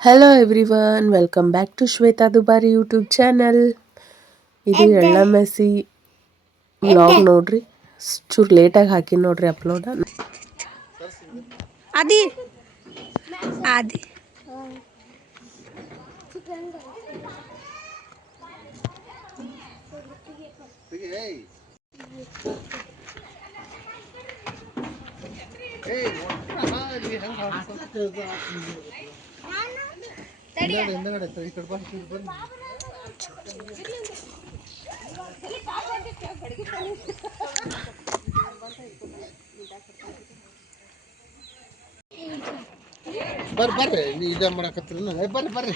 Hello everyone, welcome back to Shweta Dubari YouTube channel. ಇದು ಎಳ್ಳಮೆಸಿ vlog ನೋಡ್ರಿ. ಚೂರು ಲೇಟಾಗಿ ಹಾಕಿ ನೋಡ್ರಿ ಅಪ್ಲೋಡ. ಆದಿ ಆದಿ ಬರ್ರಿ ಇದೇ ಮಾಡಕತ್ರಿ ಬರ್ರಿ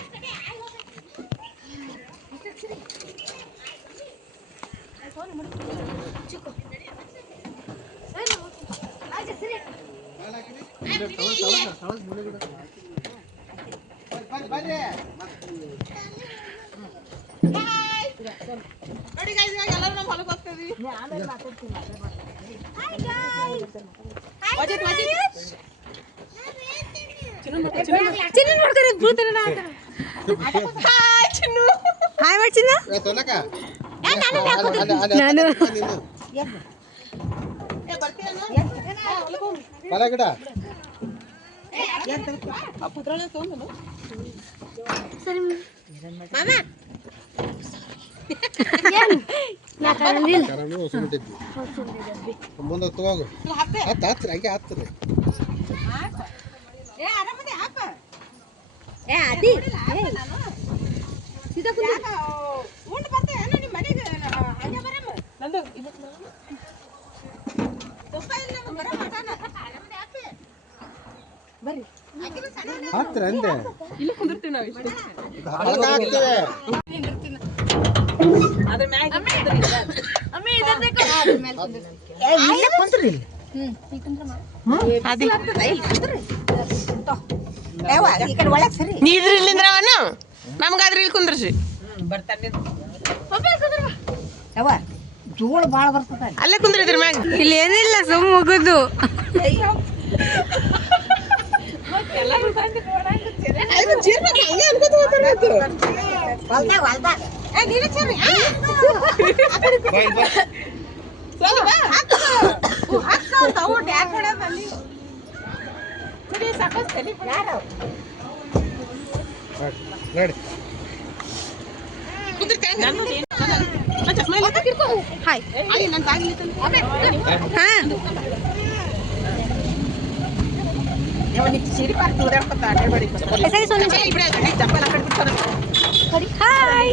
ಹಾಯ್ ಮಾಡ್ಚಿನ ನಾನು ಗಿಡ ಮುಂದೆ ತಗೋಗು ಹತ್ರಿ ಹಂಗೆ ಹತ್ರಿ ಹತ್ರ ಅಂದೆ ಇಲ್ಲಿ ಕುಂದಿರ್ತೀವಿ ನಾವು ನೀದ್ರಿಲ್ಲಿಂದ್ರವನು ನಮ್ಗಾದ್ರೆ ಇಲ್ಲಿ ಕುಂದ್ರಸಿ ಜೋಳ ಬಾಳ ಬರ್ತದ. ಅಲ್ಲೇ ಕುಂದ್ರಿದ್ರಿ ಮ್ಯಾಗ. ಇಲ್ಲಿ ಏನಿಲ್ಲ, ಸುಮ್ ಮುಗುದು ನೋಡಿ ಹಾಯ್.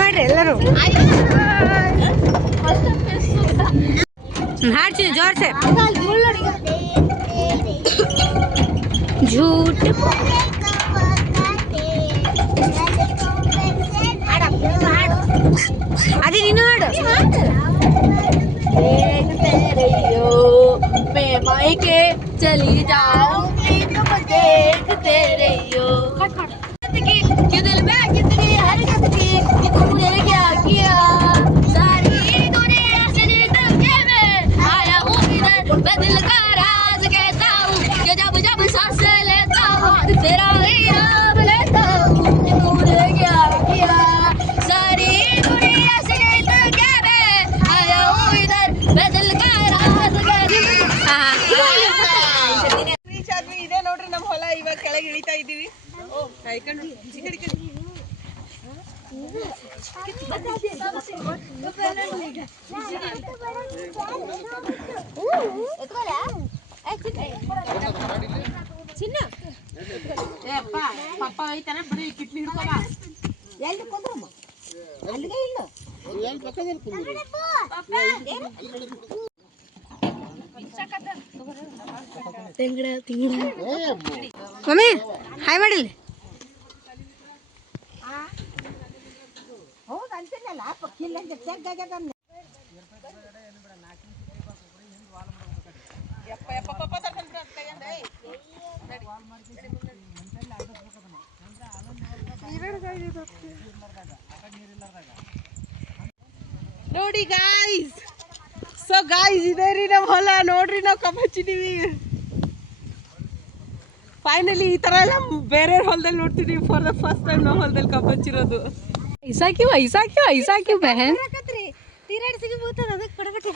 ಮಾಡ್ರಿ ಎಲ್ಲರೂ. ಹಾಡ್ತೀನಿ जोर से. झूठ अदी ನೀನು ಹಾಡು. मैं मायके चली जाऊंगी तुम देखते रहियो कि दिल में कितनी हरकत की कि तुमने क्या किया सारी दुनिया से जीत के मैं आया हूँ इधर मैं दिल का राज कहता हूँ कि जब जब सांस लेता हूँ तेरा ही नाम लेता हूँ कि तुमने क्या किया सारी दुनिया से जीत के मैं आया हूँ इधर मैं दिल का राज ಇದೇ ನೋಡ್ರಿ ನಮ್ಮ ಹೊಲ. ಇವಾಗ ಕೆಳಗೆ ಇಳಿತಾ ಇದೀವಿ. ಪಪ್ಪ ಐತಾನೆ ಬರೀ ಕಿಟ್ಲಿ ಹಿಡ್ಕೋಬಾ. ಎಲ್ಲಿ ಕುಂದ್ರಮ್ಮ ಅಲ್ಲಿಗೆ ಇಲ್ಲ ಎಲ್ಲಿ ಬೇಕಾದ್ರೆ ಕುಂದ್ರಿ. ಮಮ್ಮಿ ಹಾಯ್ ಮಾಡಿಲ್ಲ ಹೌದು ಅಂತೀನಲ್ಲ ಪಕ್ಕಿಲ್ಲ ತೆಗ್ದಾಗ್ಯದ ನೋಡಿ ಗಾಯ್ಸ್, ಸೊ ಗಾಯ್ಸ್ ಇದೇ ರೀ ನಮ್ಮ ಹೊಲ. ನೋಡ್ರಿ ನಾವು ಕಬ್ಬು ಹಚ್ಚಿದೀವಿ. ಫೈನಲಿ ಈ ತರ ಎಲ್ಲ ಬೇರೆ ಹೊಲದಲ್ಲಿ ನೋಡ್ತಿದೀವಿ. ಫಾರ್ ದ ಫಸ್ಟ್ ಟೈಮ್ ನಾವು ಹೊಲದಲ್ಲಿ ಕಬ್ಬು ಹಚ್ಚಿರೋದು. ऐसा क्यों बहन? ತೀರಾಡಿ ಸಿಗಬಹುದು ಅದಕ್ಕೆ ಕೊಡಬೇಕು.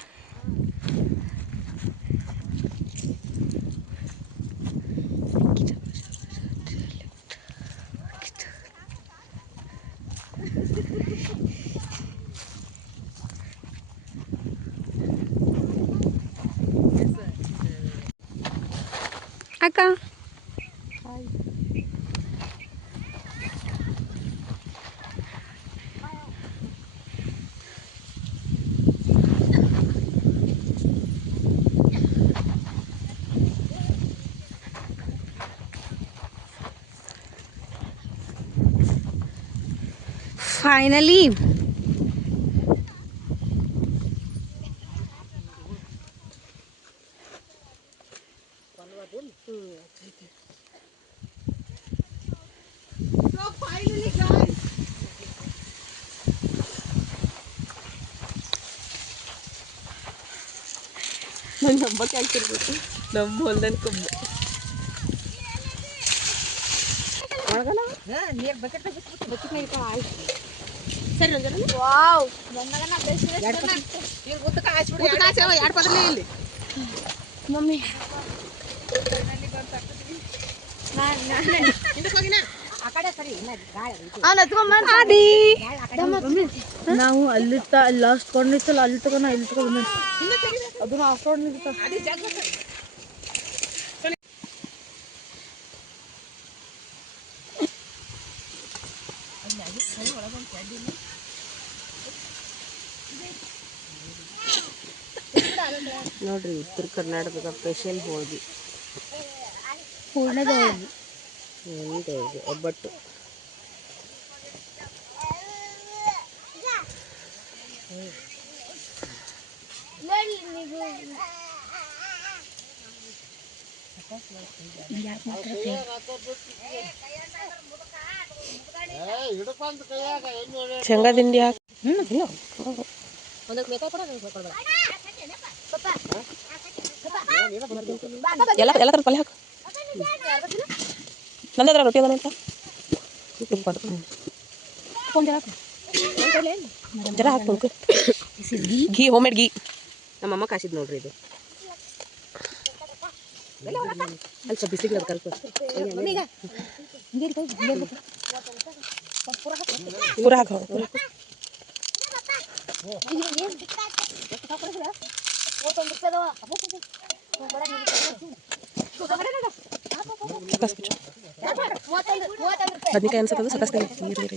ಅಕ್ಕ ಫೈನಲಿ ನಂಗೆ ನಂಬಕ್ಕೆ ಆಗ್ತಿರ್ಬೇಕು ನಮ್ಮ ಹೊಲದಲ್ಲಿ ಕಬ್ಬು. ನೀರು ಬಕೆಟ್ ಸರಿ ಒಂದ್ ಜನ ವಾವ್ ಎರಡು ಪದಲೇ ಇಲ್ಲಿ ಮಮ್ಮಿ ನಾವು ಅಲ್ಲಿ ಲಾಸ್ಟ್ ಕೊಂಡಿತ್ತಲ್ಲ ಅಲ್ಲಿ ತಗೊಂಡ ಇಲ್ಲಿ ತಗೊಂಡ್ ಅದನ್ನ ಆಫ್ರೋಡ್ ನೋಡ್ರಿ ಉತ್ತರ ಕರ್ನಾಟಕದ ಸ್ಪೆಷಲ್ ಹೋಳ್ಗೆ ಹೂರ್ಣದ ಹೋಳಿಗೆ ಒಬ್ಬಟ್ಟು. ಶೇಂಗಾ ದಿಂಡಿ ಹಾಕಿ ಎಲ್ಲ ಎಲ್ಲ ಥರ ಪಲ್ಯ ಹಾಕು. ನಂದದ್ರ ರೊಟ್ಟಿ ಅದ ಅಂತ ಜರ ಹಾಕು. ಘೀ ಹೋಮ್ ಮೇಡ್ ಘೀ ನಮ್ಮಮ್ಮ ಕಾಸಿದ್ ನೋಡ್ರಿ. ಇದು ಅಲ್ಲಿ ಸ್ವಲ್ಪ ಬಿಸಿಗೆ ಕಲ್ಪ ಪೂರ ಹಾಕೋ. ಬದ್ನಿಕಾಯಿ ಅನ್ಸತ್ತದು ಸಾಕಷ್ಟು ನೀರು ನೀರು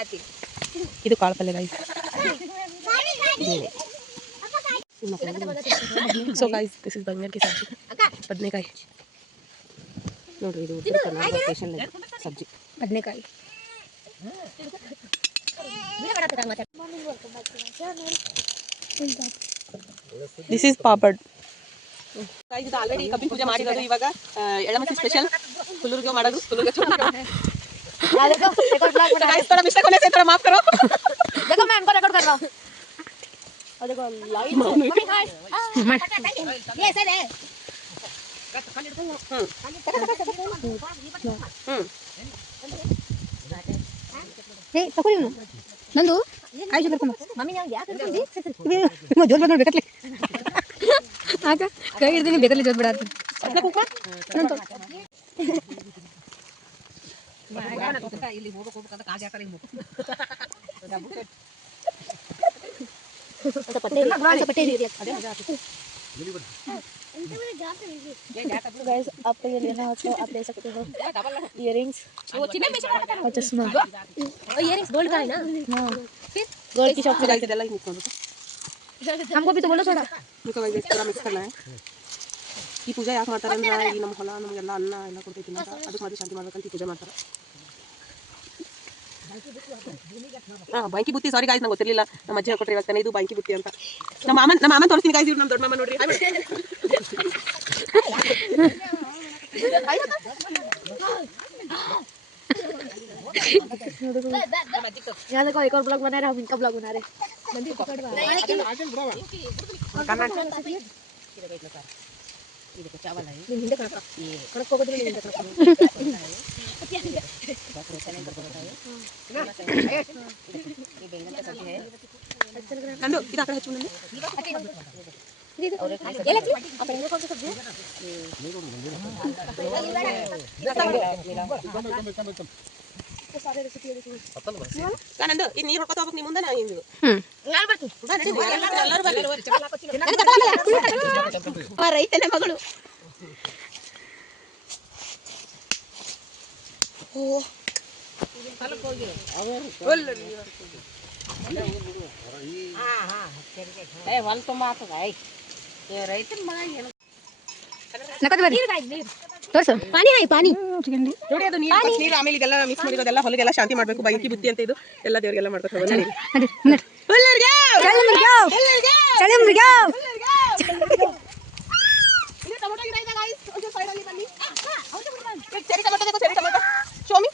ಐತಿ. ಇದು ಕಾಳು ಪಲ್ಯ guys. So guys this is ಬಂಗಾರಕ್ಕೆ ಸಬ್ಜಿ ಬದನೆಕಾಯಿ ನೋಡ್ರಿ. ಇದು ಉತ್ತರ ಕರ್ನಾಟಕ ಸ್ಪೆಷಲ್ ಸಬ್ಜಿ ಬದನೆಕಾಯಿ. This is papad. ಇದು ಆಲ್ರೆಡಿ ಕಬ್ಬಿನ ಪೂಜೆ ಮಾಡಿರೋದು. ಇವಾಗ ಎಳ್ಳಮಸಿ ಸ್ಪೆಷಲ್ ಕುಲ್ಲೂರ್ಗೆ ಮಾಡೋದು. ಕುಲ್ಲೂರ್ಗೆ थोड़ा मिस्टेक होने से थोड़ा माफ करो. देखो मैं इनको रिकॉर्ड कर रहा हूं. और देखो लाइट ये ऐसे है. हे ತಕೊಳ್ಳಿ ನೀವು ನಂದು ಕಾಯಿ ಜೊತೆ ಕರ್ಕೊಂಡು ಮಮ್ಮಿ ನಾನು ಯಾಕೆ ಕರ್ಕೊಂಡಿ ನಿಮ್ಮ ಜೋರ್ ಬಂದ್ರೆ ಬೇಕತ್ಲೆ ಆಗ ಕೈ ಹಿಡಿದು ಬೇಕತ್ಲೆ ಜೋರ್ ಬಿಡಾತ ಇಲ್ಲಿ ಹೋಗಬೇಕಂತ ಕಾಜಿ ಹಾಕಲ್ಲ ಇಲ್ಲಿ ಪಟ್ಟೆ ಇರಲಿ ಅದೇ गाइस आपको ये लेना हो तो आप ले सकते हो इयररिंग्स वो चिन्ह में और चश्मा इयरिंग्स गोल्ड का है ना हाँ फिर गोल्ड की शॉप पे ಇದೆಲ್ಲ ಹಿಂಗೆ ನಿಂತ್ಕೊಂಡು हमको भी तो बोलो थोड़ा ಮುಖ ವೈಸ್ ಥರ ಮಿಕ್ಸ್ करना है ಈ ಪೂಜೆ ಯಾಕೆ ಮಾಡ್ತಾರೆ ಅಂದ್ರೆ ಈ ನಮ್ಮ ಹೊಲ ನಮಗೆಲ್ಲ ಅನ್ನ ಎಲ್ಲ ಕೊಡ್ತೈತಿ ಅಂತ ಅದಕ್ಕೆ ಮಾಡಿ ಶಾಂತಿ ಮಾಡ್ಬೇಕಂತ ಈ ಪೂಜೆ ಮಾಡ್ತಾರೆ ಬಾಂಕಿ ಬುತ್ತಿ ಸಾರಿ ಗಾಯ್ಸ್ ನಂಗೆ ಗೊತ್ತಿರಲಿಲ್ಲ ನಮ್ಮ ಅಜ್ಜಿ ಹೇಳ್ಕೊಟ್ರಿ ಇವಾಗ ತಾನೆ ಇದು ಬಾಂಕಿ ಬುತ್ತಿ ಅಂತ ನಮ್ಮ ಮಾಮನ್ ತೋರಿಸ್ತೀನಿ ಗಾಯ್ಸ್ ಇವ್ರು ನಮ್ಮ ದೊಡ್ಡ ಮಾಮ ನೋಡ್ರಿ यहाँ देखो एक और ब्लॉग बना रहे हम इनका ब्लॉग बना रहे ನಂದು ಇದು ಆ ಕಡೆ ಹಚ್ಚು ನಂದು ನಂದು ಇದು ನೀರು ಹೊಡ್ಕೊತ ಹೋಗ್ಬೇಕು ನಿಮ್ಮ ಮುಂದೆ ನಾ ಹಿಂಗೆ ಎಲ್ಲರೂ ಬರ್ರಿ ರೈತನ ಮಗಳು नकद बरी तोर्सು पानी है पानी ನೋಡಿ ಅದು ನೀರು ಆಮೇಲೆ ಇದೆಲ್ಲ ಮಿಕ್ಸ್ ಮಾಡಿರೋದೆಲ್ಲ ಹೊಲಗೆಲ್ಲ ಶಾಂತಿ ಮಾಡಬೇಕು ಬಾಂಕಿ ಬುತ್ತಿ ಅಂತ ಇದು ಎಲ್ಲ ದೇವರಿಗೆಲ್ಲ ಮಾಡ್ಬೇಕು नडी मिनट चल मृगा ಇದು ಟೊಮೆಟೊ ಗಿಡ ಇದೆ गाइस ಒಂದು ಸೈಡ್ ಅಲ್ಲಿ ಬನ್ನಿ ಚೆರಿ ಟೊಮೆಟೊ देखो ಚೆರಿ ಟೊಮೆಟೊ ಶೋ ಮೀ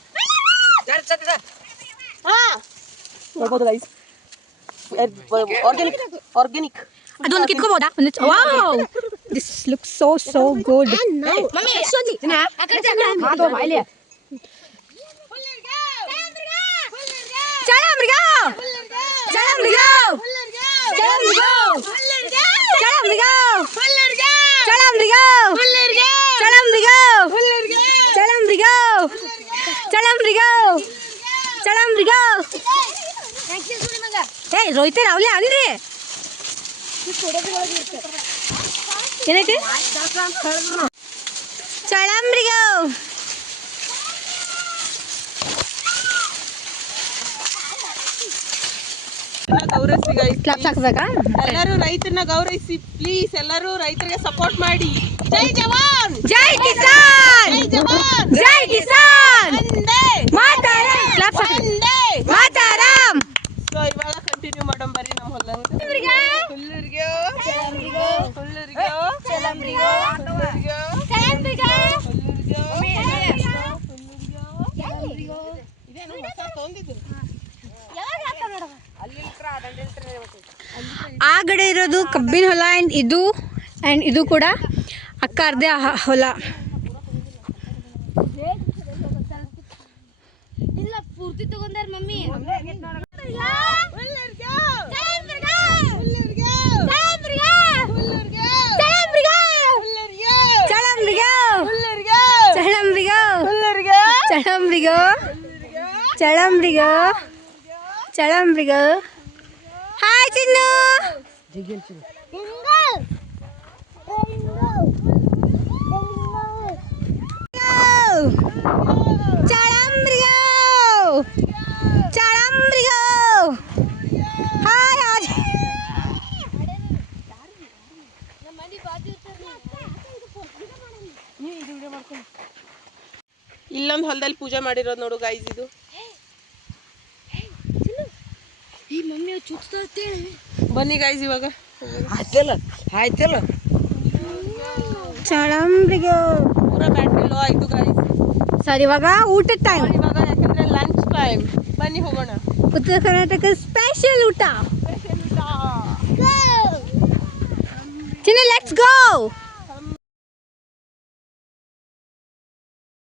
ನೋಡಬಹುದು गाइस ಆರ್ಗ್ಯಾನಿಕ್ ಅದೊಂದು ಕಿತ್ಕೋಬಹುದಾ wow this looks so good mummy ಎಷ್ಟೊಂದಿ ಆ ಕಡೆ ಹಾಗೋ ಬಾಯ್ಲೆ ಚಲ ಮೃಗ ಚಲ ಮೃಗ ಚಲ ಮೃಗ ಚಲ ಮೃಗ ಚಲ ಮೃಗ ಚಲ ಮೃಗ ಚಲ ಮೃಗ ಚಲ ಮೃಗ ಚಲ ಮೃಗ ಏಯ್ ರೋಹಿತ ರಾವ್ಲೆ ಅಲ್ರಿ ಏನೈತಿ ಚಳಂಬ್ರಿಗ ಗೌರವಿಸಿ गाइस ಕ್ಲಾಪ್ಸ್ ಹಾಕ್ಬೇಕಾ ಎಲ್ಲರೂ ರೈತರನ್ನ ಗೌರವಿಸಿ ಪ್ಲೀಸ್ ಎಲ್ಲರೂ ರೈತರಿಗೆ ಸಪೋರ್ಟ್ ಮಾಡಿ ಜೈ ಜವಾನ್ ಜೈ ಕಿಸಾನ್ ಜೈ ಜವಾನ್ ಜೈ ಕಿಸಾನ್ ಒಂದೇ ಮಾತಾರಾಮ್ ಕ್ಲಾಪ್ಸ್ ಹಾಕಿ ಒಂದೇ ಮಾತಾರಾಮ್ ಸೊ ಇವಾಗ ಕಂಟಿನ್ಯೂ ಮಾಡೋಣ ಬರ್ರಿ ನಮ್ಮ ಹೊಲ ಹುಲ್ಲುರ್ಗೆ ಇದೇನು ಹೊಸ ತೊಂದಿದ್ರು ಆ ಕಡೆ ಇರೋದು ಕಬ್ಬಿನ ಹೊಲ ಆ್ಯಂಡ್ ಇದು ಕೂಡ ಅಕ್ಕಾರ್ದೆ ಹೊಲ ಇಲ್ಲ ಪೂರ್ತಿ ತಗೊಂಡಾರ ಮಮ್ಮಿ ಚಳಂಬ್ರಿಗ ಹಾಯ್ ಚಿನ್ನು ಚಳಂಬ್ರಿಗ ಹಾಯ್ ಆಜ್ ಇಲ್ಲೊಂದು ಹೊಲದಲ್ಲಿ ಪೂಜೆ ಮಾಡಿರೋದು ನೋಡು ಗಾಯ್ಸ್ ಇದು ಈ ಮಮ್ಮಿ ಚುಚ್ತಾ ಬನ್ನಿ ಗಾಯ್ಸ್ ಇವಾಗ ಚಳಂಬ್ರಿಗ ಪೂರಾ ಬ್ಯಾಟ್ರಿ ಲೋ ಆಯ್ತು ಗಾಯ್ಸ್ ಸರ್ ಇವಾಗ ಊಟದ ಟೈಮ್ ಇವಾಗ ಯಾಕಂದ್ರೆ ಲಂಚ್ ಟೈಮ್ ಬನ್ನಿ ಹೋಗೋಣ ಉತ್ತರ ಕರ್ನಾಟಕ ಸ್ಪೆಷಲ್ ಊಟ ಚಿನ್ನ ಲೆಟ್ಸ್ ಗೋ